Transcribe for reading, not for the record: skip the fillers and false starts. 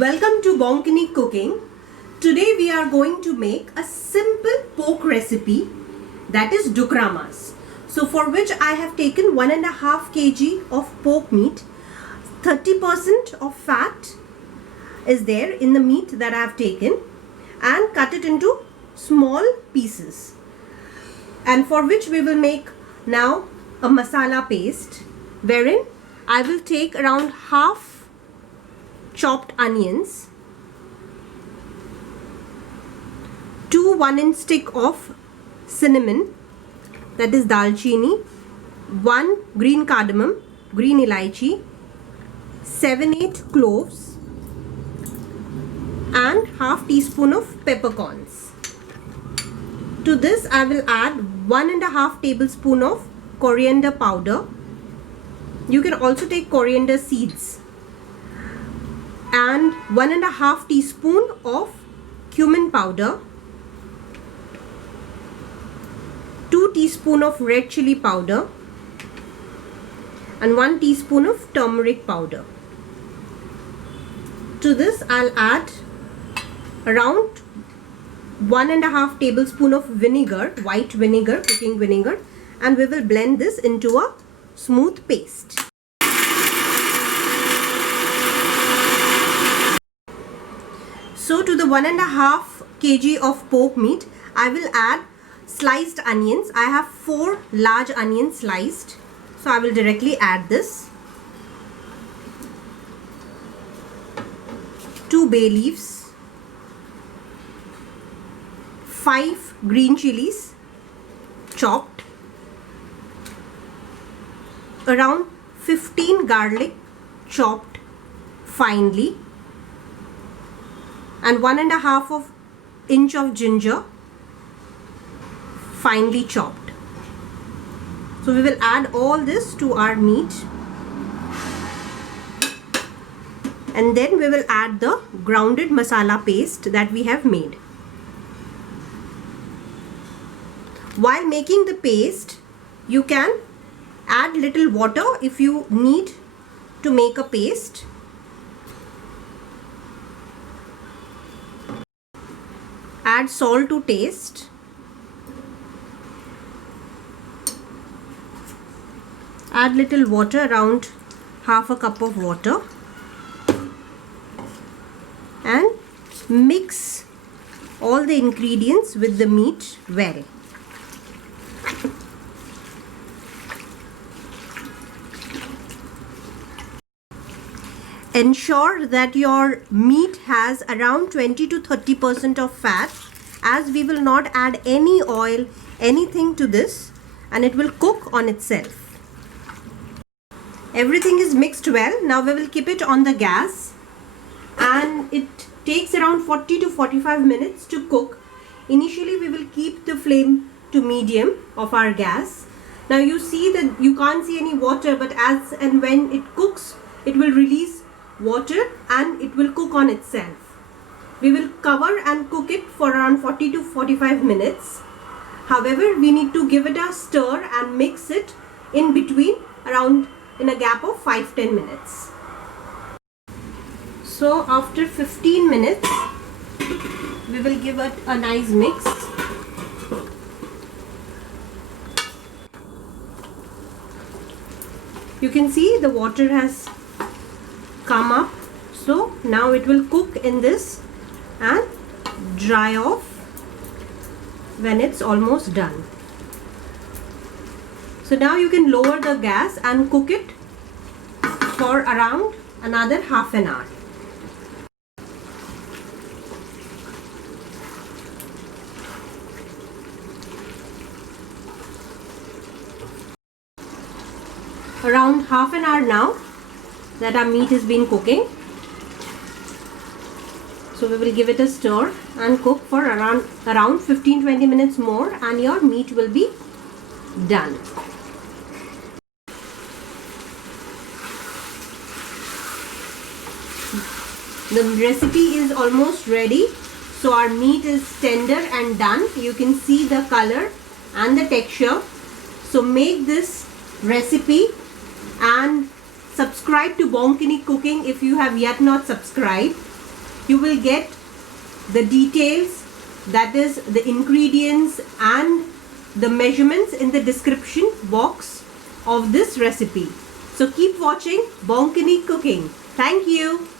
Welcome to Bonkini Cooking. Today we are going to make a simple pork recipe, that is dukramas. So for which I have taken 1.5 kg of pork meat. 30% of fat is there in the meat that I have taken, and cut it into small pieces. And for which we will make now a masala paste, wherein I will take around half chopped onions, 2 1-inch stick of cinnamon, that is dalchini, 1 green cardamom, green elaichi, 7-8 cloves, and half teaspoon of peppercorns. To this I will add 1.5 tablespoon of coriander powder. You can also take coriander seeds, and 1.5 teaspoon of cumin powder, 2 teaspoon of red chili powder, and 1 teaspoon of turmeric powder. To this I'll add around 1.5 tablespoon of vinegar, white vinegar, cooking vinegar, and we will blend this into a smooth paste. So to the 1.5 kg of pork meat, I will add sliced onions. I have 4 large onions sliced. So I will directly add this. 2 bay leaves. 5 green chilies chopped. Around 15 garlic chopped finely. And 1.5 inch of ginger finely chopped. So we will add all this to our meat, and then we will add the grounded masala paste that we have made. While making the paste, you can add little water if you need to make a paste. Add salt to taste. Add little water, around half a cup of water, and mix all the ingredients with the meat well. Ensure that your meat has around 20 to 30% of fat, as we will not add any oil, anything to this, and it will cook on itself. Everything is mixed well. Now we will keep it on the gas, and it takes around 40 to 45 minutes to cook. Initially we will keep the flame to medium of our gas. Now you see that you can't see any water, but as and when it cooks, it will release water and it will cook on itself. We will cover and cook it for around 40 to 45 minutes. However, we need to give it a stir and mix it in between, around in a gap of 5-10 minutes. So after 15 minutes, we will give it a nice mix. You can see the water has come up. So now it will cook in this and dry off when it's almost done. So now you can lower the gas and cook it for around another half an hour. Around half an hour now that our meat has been cooking. So we will give it a stir and cook for around 15-20 minutes more, and your meat will be done. The recipe is almost ready. So our meat is tender and done. You can see the color and the texture. So make this recipe and subscribe to Bonkini Cooking if you have yet not subscribed. You will get the details, that is the ingredients and the measurements in the description box of this recipe. So keep watching Bonkani Cooking. Thank you.